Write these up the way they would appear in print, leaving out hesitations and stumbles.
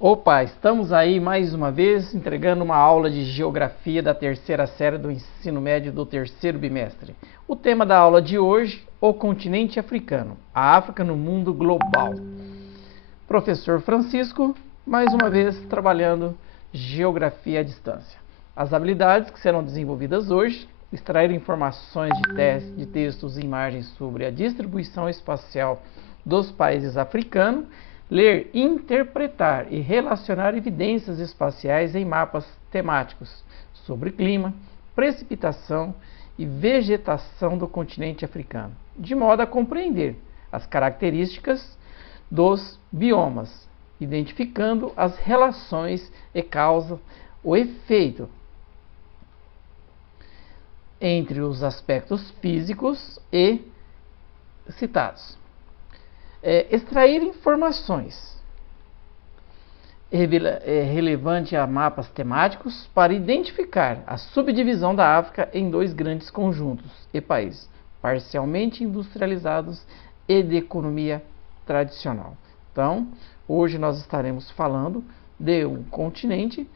Opa, estamos aí mais uma vez entregando uma aula de geografia da terceira série do ensino médio do terceiro bimestre. O tema da aula de hoje, o continente africano, a África no mundo global. Professor Francisco, mais uma vez trabalhando geografia à distância. As habilidades que serão desenvolvidas hoje: extrair informações de textos e imagens sobre a distribuição espacial dos países africanos, ler, interpretar e relacionar evidências espaciais em mapas temáticos sobre clima, precipitação e vegetação do continente africano, de modo a compreender as características dos biomas, identificando as relações e causa o efeito entre os aspectos físicos e citados. Extrair informações relevante a mapas temáticos para identificar a subdivisão da África em dois grandes conjuntos e países, parcialmente industrializados e de economia tradicional. Então, hoje nós estaremos falando de um continente,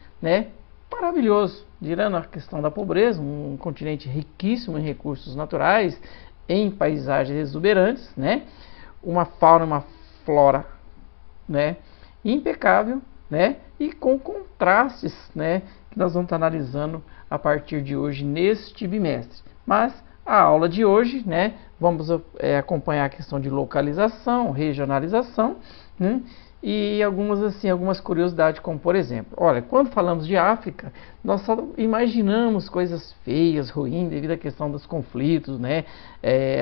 maravilhoso, tirando a questão da pobreza, um continente riquíssimo em recursos naturais, em paisagens exuberantes, uma fauna, uma flora, impecável, e com contrastes, que nós vamos estar analisando a partir de hoje neste bimestre. Mas a aula de hoje, vamos acompanhar a questão de localização, regionalização, e algumas curiosidades, como por exemplo, olha, quando falamos de África, nós só imaginamos coisas feias, ruins, devido à questão dos conflitos,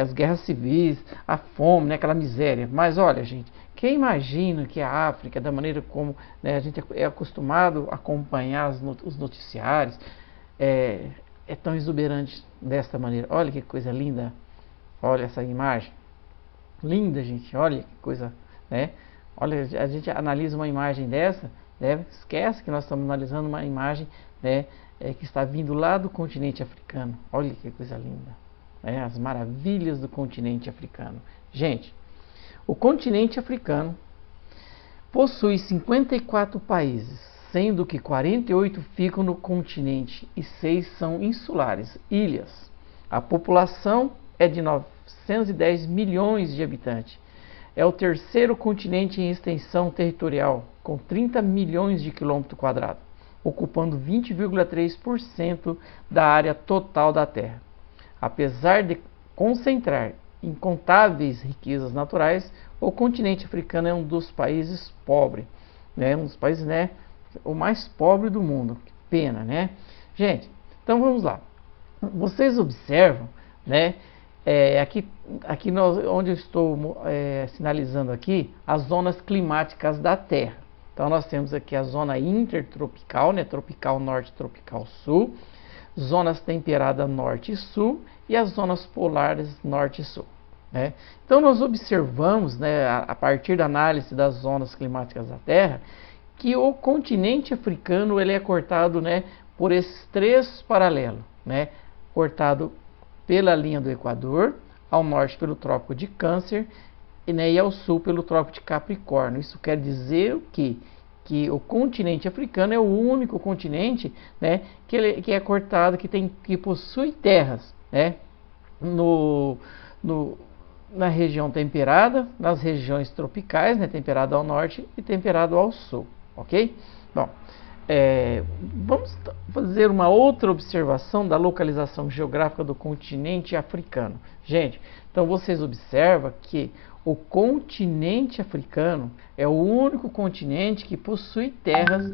as guerras civis, a fome, aquela miséria. Mas olha, gente, quem imagina que a África, da maneira como a gente é acostumado a acompanhar os noticiários, é tão exuberante desta maneira? Olha que coisa linda, olha essa imagem, linda, gente, olha que coisa, Olha, a gente analisa uma imagem dessa, esquece que nós estamos analisando uma imagem que está vindo lá do continente africano. Olha que coisa linda, as maravilhas do continente africano. Gente, o continente africano possui 54 países, sendo que 48 ficam no continente e 6 são insulares, ilhas. A população é de 910 milhões de habitantes. É o terceiro continente em extensão territorial, com 30 milhões de quilômetros quadrados, ocupando 20,3% da área total da Terra. Apesar de concentrar incontáveis riquezas naturais, o continente africano é um dos países pobres, um dos países, o mais pobre do mundo. Que pena, Gente, então vamos lá. Vocês observam, aqui onde eu estou sinalizando aqui, as zonas climáticas da Terra. Então nós temos aqui a zona intertropical, tropical norte, tropical sul, zonas temperadas norte e sul e as zonas polares norte e sul. Então nós observamos, a partir da análise das zonas climáticas da Terra, que o continente africano ele é cortado, por esses três paralelos, cortado pela linha do Equador, ao norte pelo Trópico de Câncer e ao sul pelo Trópico de Capricórnio. Isso quer dizer que o continente africano é o único continente, que é cortado, que possui terras, na região temperada, nas regiões tropicais, temperado ao norte e temperado ao sul, ok? Bom, vamos fazer uma outra observação da localização geográfica do continente africano. Gente, então vocês observam que o continente africano é o único continente que possui terras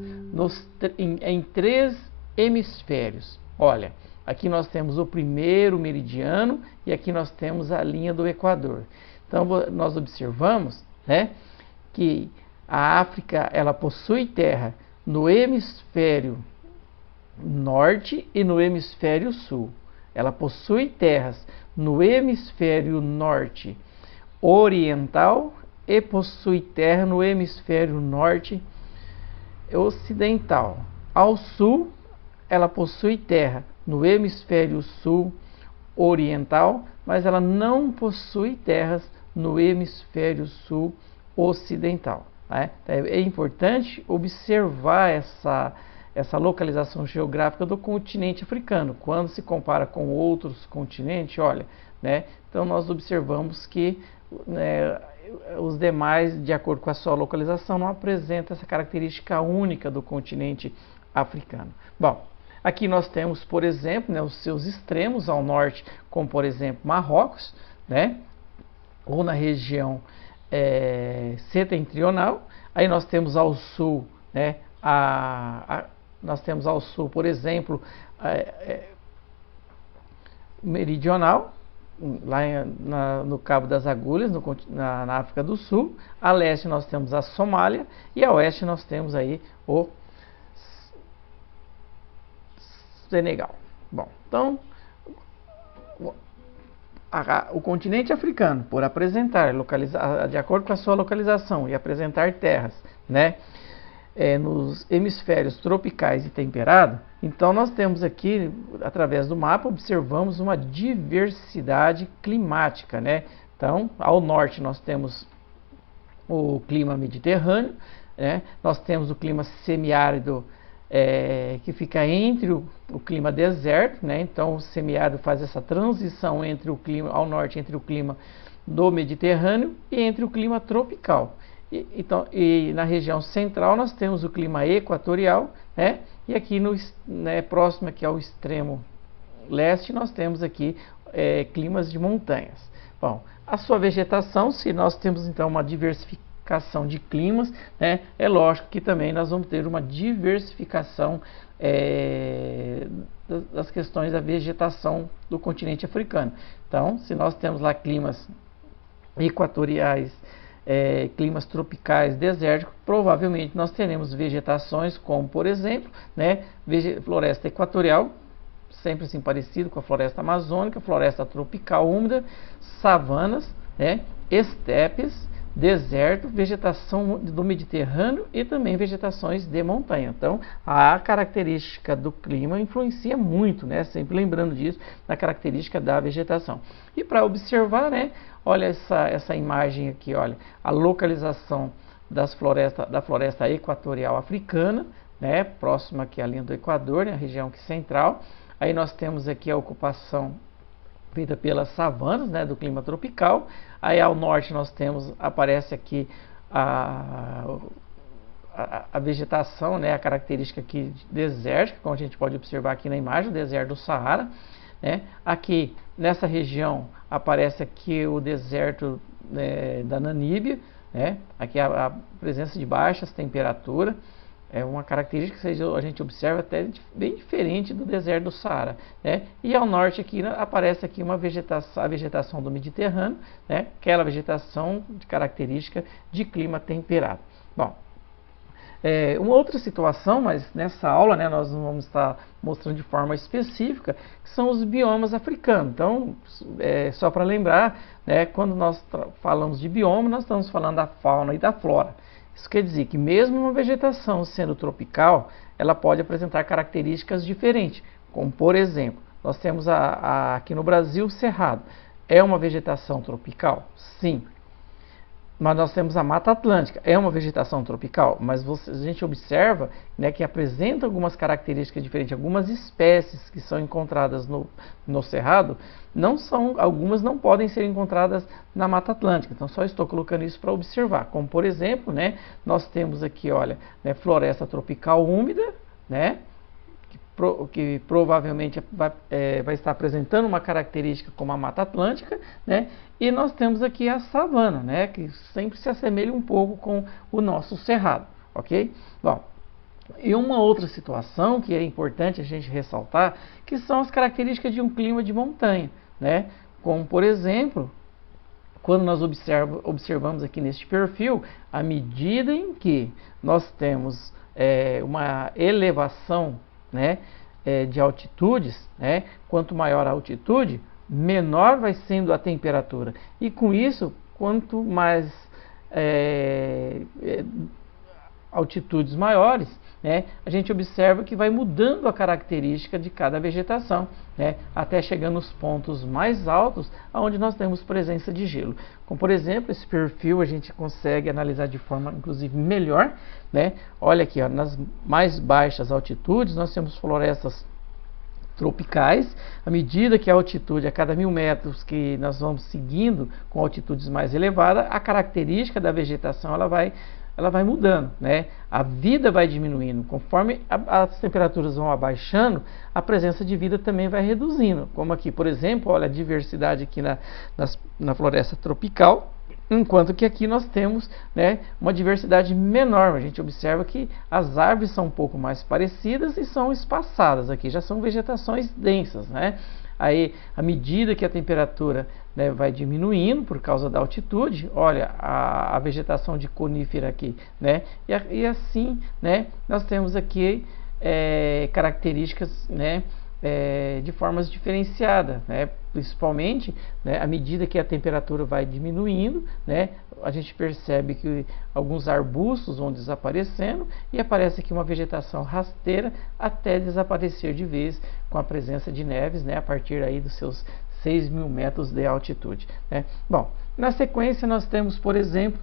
em 3 hemisférios. Olha, aqui nós temos o primeiro meridiano e aqui nós temos a linha do Equador. Então nós observamos, que a África ela possui terra no hemisfério norte e no hemisfério sul. Ela possui terras no hemisfério norte oriental e possui terra no hemisfério norte ocidental. Ao sul, ela possui terra no hemisfério sul oriental, mas ela não possui terras no hemisfério sul ocidental. né? É importante observar essa localização geográfica do continente africano. Quando se compara com outros continentes, olha, né? Então nós observamos que, né, os demais, de acordo com a sua localização, não apresentam essa característica única do continente africano. Bom, aqui nós temos, por exemplo, né, os seus extremos ao norte, como por exemplo Marrocos, né, ou na região setentrional. Aí nós temos ao sul, né, nós temos ao sul, por exemplo, meridional, lá no Cabo das Agulhas, na África do Sul. A leste nós temos a Somália e a oeste nós temos aí o Senegal. Bom, então o continente africano, por apresentar, de acordo com a sua localização e apresentar terras, né, nos hemisférios tropicais e temperado, então nós temos aqui, através do mapa, observamos uma diversidade climática, né? Então, ao norte nós temos o clima mediterrâneo, né? Nós temos o clima semiárido, que fica entre o clima deserto, né? Então o semiárido faz essa transição entre o clima ao norte, entre o clima do Mediterrâneo e entre o clima tropical. E na região central nós temos o clima equatorial, né? E aqui próximo aqui ao extremo leste nós temos aqui climas de montanhas. Bom, a sua vegetação, se nós temos então uma diversificação de climas, né, é lógico que também nós vamos ter uma diversificação das questões da vegetação do continente africano. Então, se nós temos lá climas equatoriais, climas tropicais, desérticos, provavelmente nós teremos vegetações como, por exemplo, né, floresta equatorial, sempre assim parecido com a floresta amazônica, floresta tropical úmida, savanas, né, estepes, deserto, vegetação do Mediterrâneo e também vegetações de montanha. Então, a característica do clima influencia muito, né? Sempre lembrando disso, da característica da vegetação. E para observar, né? Olha essa imagem aqui, olha, a localização da floresta equatorial africana, né? Próxima aqui à linha do Equador, né? A região aqui central. Aí nós temos aqui a ocupação feita pelas savanas, né, do clima tropical. Aí ao norte nós temos, aparece aqui a vegetação, né, a característica aqui desértica, como a gente pode observar aqui na imagem, o deserto do Saara, né. Aqui nessa região aparece aqui o deserto, da Namíbia, né. Aqui a presença de baixas temperaturas. É uma característica que a gente observa até bem diferente do deserto do Saara, né? E ao norte aqui aparece aqui a vegetação do Mediterrâneo, né? Aquela vegetação de característica de clima temperado. Bom, uma outra situação, mas nessa aula, né, nós não vamos estar mostrando de forma específica, que são os biomas africanos. Então, só para lembrar, né, quando nós falamos de bioma, nós estamos falando da fauna e da flora. Isso quer dizer que mesmo uma vegetação sendo tropical, ela pode apresentar características diferentes, como por exemplo, nós temos aqui no Brasil o Cerrado. É uma vegetação tropical? Sim. Mas nós temos a Mata Atlântica. É uma vegetação tropical? Mas a gente observa, né, que apresenta algumas características diferentes. Algumas espécies que são encontradas no Cerrado, algumas não podem ser encontradas na Mata Atlântica. Então, só estou colocando isso para observar. Como, por exemplo, né, nós temos aqui, olha, né, floresta tropical úmida, né, que provavelmente vai estar apresentando uma característica como a Mata Atlântica, né? E nós temos aqui a savana, né? Que sempre se assemelha um pouco com o nosso cerrado, ok? Bom, e uma outra situação que é importante a gente ressaltar, que são as características de um clima de montanha, né? Como, por exemplo, quando nós observamos aqui neste perfil, à medida em que nós temos uma elevação, né, de altitudes, né, quanto maior a altitude, menor vai sendo a temperatura. E com isso, quanto mais altitudes maiores, né, a gente observa que vai mudando a característica de cada vegetação, né, até chegando nos pontos mais altos, onde nós temos presença de gelo. Como, por exemplo, esse perfil a gente consegue analisar de forma, inclusive, melhor, né? Olha aqui, ó, nas mais baixas altitudes, nós temos florestas tropicais. À medida que a altitude, a cada 1000 metros que nós vamos seguindo com altitudes mais elevadas, a característica da vegetação ela vai mudando, né? A vida vai diminuindo. Conforme as temperaturas vão abaixando, a presença de vida também vai reduzindo. Como aqui, por exemplo, olha a diversidade aqui na floresta tropical, enquanto que aqui nós temos, né, uma diversidade menor. A gente observa que as árvores são um pouco mais parecidas e são espaçadas. Aqui já são vegetações densas, né? Aí, à medida que a temperatura, né, vai diminuindo por causa da altitude, olha a vegetação de conífera aqui, né? E assim, né, nós temos aqui características, né, de formas diferenciadas, né? Principalmente, né, à medida que a temperatura vai diminuindo, né, a gente percebe que alguns arbustos vão desaparecendo e aparece aqui uma vegetação rasteira até desaparecer de vez com a presença de neves, né, a partir aí dos seus 6.000 metros de altitude, né? Bom, na sequência nós temos, por exemplo,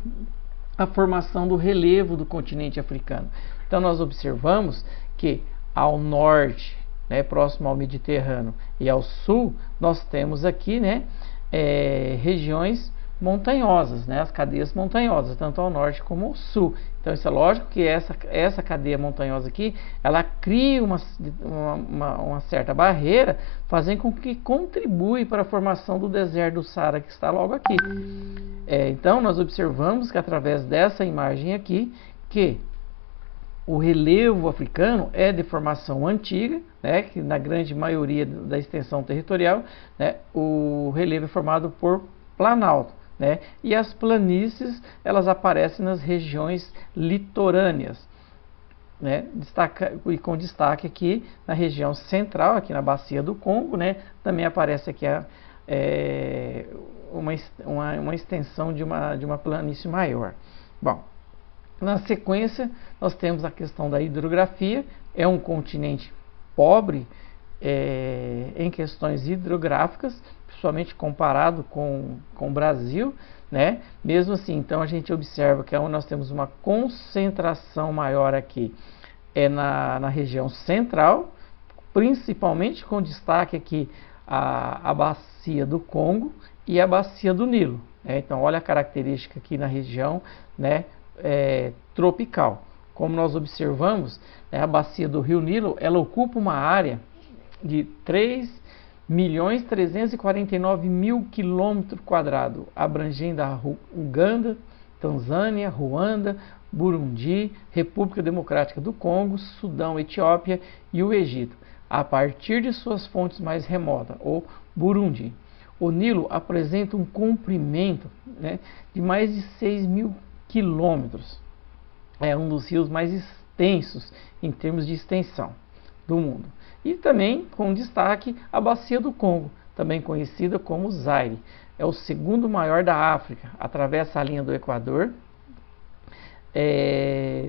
a formação do relevo do continente africano. Então nós observamos que ao norte, né, próximo ao Mediterrâneo, e ao sul, nós temos aqui, né, regiões montanhosas, né, as cadeias montanhosas, tanto ao norte como ao sul. Então, isso é lógico que essa cadeia montanhosa aqui, ela cria uma certa barreira, fazendo com que contribui para a formação do deserto do Saara, que está logo aqui. Então, nós observamos que através dessa imagem aqui, que o relevo africano é de formação antiga, né, que na grande maioria da extensão territorial, né, o relevo é formado por planalto, né, e as planícies elas aparecem nas regiões litorâneas, né, com destaque aqui na região central, aqui na bacia do Congo, né, também aparece aqui uma extensão de uma planície maior. Bom, na sequência, nós temos a questão da hidrografia. É um continente pobre em questões hidrográficas, principalmente comparado com o Brasil, né? Mesmo assim, então a gente observa que nós temos uma concentração maior aqui na região central, principalmente com destaque aqui a bacia do Congo e a bacia do Nilo, né? Então, olha a característica aqui na região, né, tropical. Como nós observamos, né, a bacia do Rio Nilo, ela ocupa uma área de 3.349.000 km², abrangendo a Uganda, Tanzânia, Ruanda, Burundi, República Democrática do Congo, Sudão, Etiópia e o Egito, a partir de suas fontes mais remotas, o Burundi. O Nilo apresenta um comprimento, né, de mais de 6.000 quilômetros. É um dos rios mais extensos em termos de extensão do mundo. E também com destaque a bacia do Congo, também conhecida como Zaire. É o segundo maior da África, atravessa a linha do Equador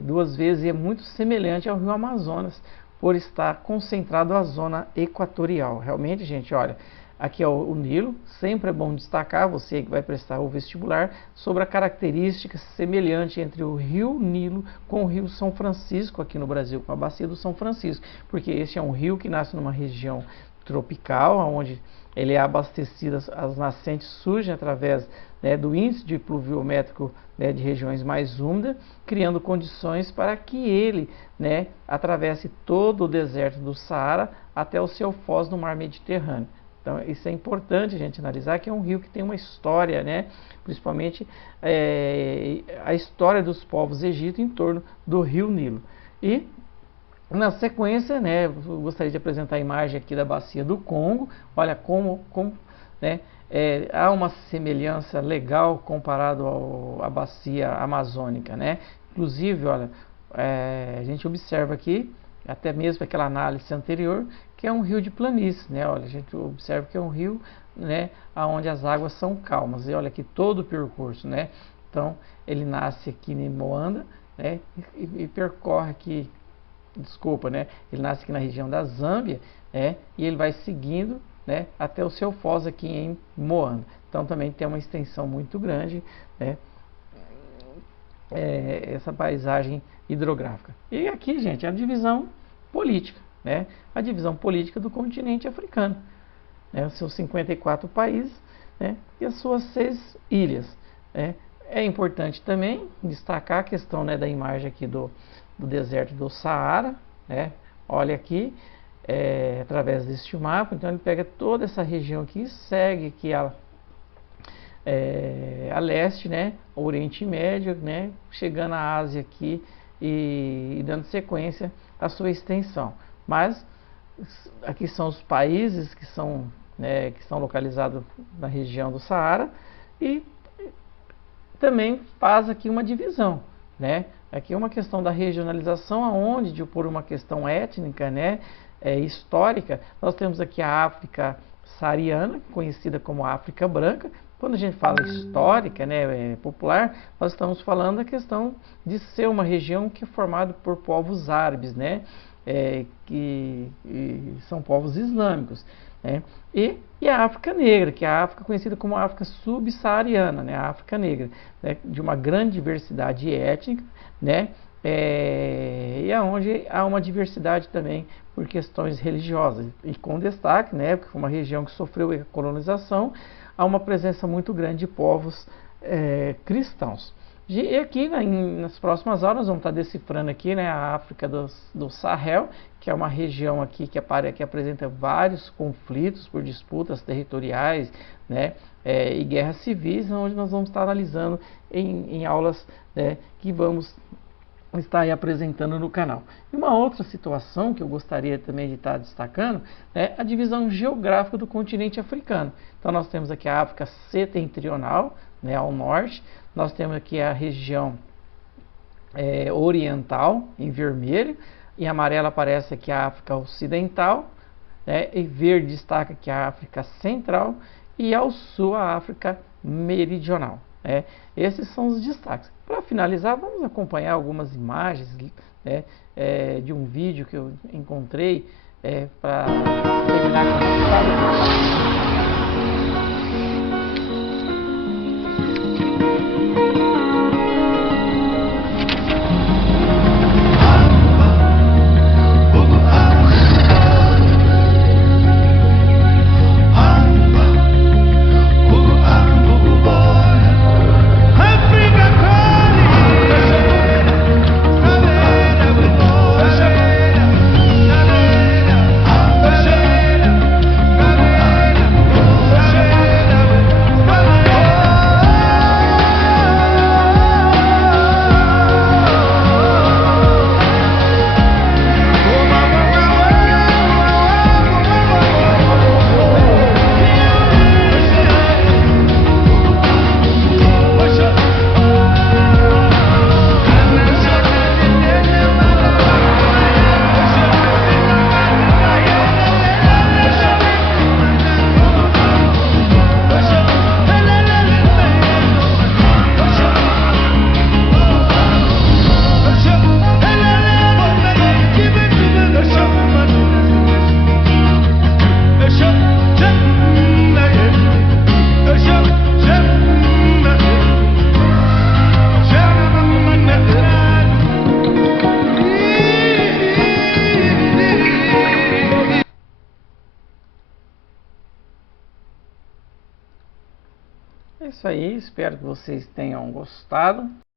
2 vezes e é muito semelhante ao rio Amazonas, por estar concentrado na zona equatorial. Realmente, gente, olha, aqui é o Nilo. Sempre é bom destacar, você que vai prestar o vestibular, sobre a característica semelhante entre o rio Nilo com o rio São Francisco aqui no Brasil, com a bacia do São Francisco, porque este é um rio que nasce numa região tropical, onde ele é abastecido, as nascentes surgem através, né, do índice pluviométrico, né, de regiões mais úmidas, criando condições para que ele, né, atravesse todo o deserto do Saara até o seu foz no mar Mediterrâneo. Então, isso é importante a gente analisar, que é um rio que tem uma história, né, principalmente a história dos povos egípcios em torno do rio Nilo. E na sequência, né, eu gostaria de apresentar a imagem aqui da bacia do Congo. Olha como né, há uma semelhança legal comparado à bacia amazônica, né? Inclusive, olha, a gente observa aqui, até mesmo aquela análise anterior, que é um rio de planície, né? Olha, a gente observa que é um rio, né, onde as águas são calmas. E olha aqui todo o percurso, né? Então, ele nasce aqui em Moanda, né, e percorre aqui, desculpa, né, ele nasce aqui na região da Zâmbia, né, e ele vai seguindo, né, até o seu foz aqui em Moanda. Então também tem uma extensão muito grande, né, essa paisagem hidrográfica. E aqui, gente, a divisão política, né, a divisão política do continente africano, né, os seus 54 países, né, e as suas 6 ilhas, né. É importante também destacar a questão, né, da imagem aqui do deserto do Saara, né. Olha aqui, através deste mapa, então ele pega toda essa região aqui e segue aqui a leste, né, o Oriente Médio, né, chegando à Ásia aqui e dando sequência à sua extensão. Mas aqui são os países que são, né, que estão localizados na região do Saara, e também faz aqui uma divisão, né? Aqui é uma questão da regionalização, aonde por uma questão étnica, né, histórica, nós temos aqui a África saariana, conhecida como África Branca. Quando a gente fala histórica, né, popular, nós estamos falando da questão de ser uma região que é formada por povos árabes, né, que são povos islâmicos, né, e a África Negra, que é a África conhecida como África subsaariana, né, a África Negra, né, de uma grande diversidade étnica, né, e aonde há uma diversidade também por questões religiosas, e com destaque, né, porque foi uma região que sofreu a colonização, há uma presença muito grande de povos cristãos. E aqui, né, nas próximas aulas, vamos estar decifrando aqui, né, a África do Sahel, que é uma região aqui que apresenta vários conflitos por disputas territoriais, né, e guerras civis, onde nós vamos estar analisando em aulas, né, que vamos estar aí apresentando no canal. E uma outra situação que eu gostaria também de estar destacando é a divisão geográfica do continente africano. Então nós temos aqui a África setentrional, né, ao norte, nós temos aqui a região oriental, em vermelho, em amarelo aparece aqui a África ocidental, né, e verde destaca aqui a África central, e ao sul a África meridional. Né. Esses são os destaques. Para finalizar, vamos acompanhar algumas imagens, né, de um vídeo que eu encontrei para terminar com a É isso aí, espero que vocês tenham gostado.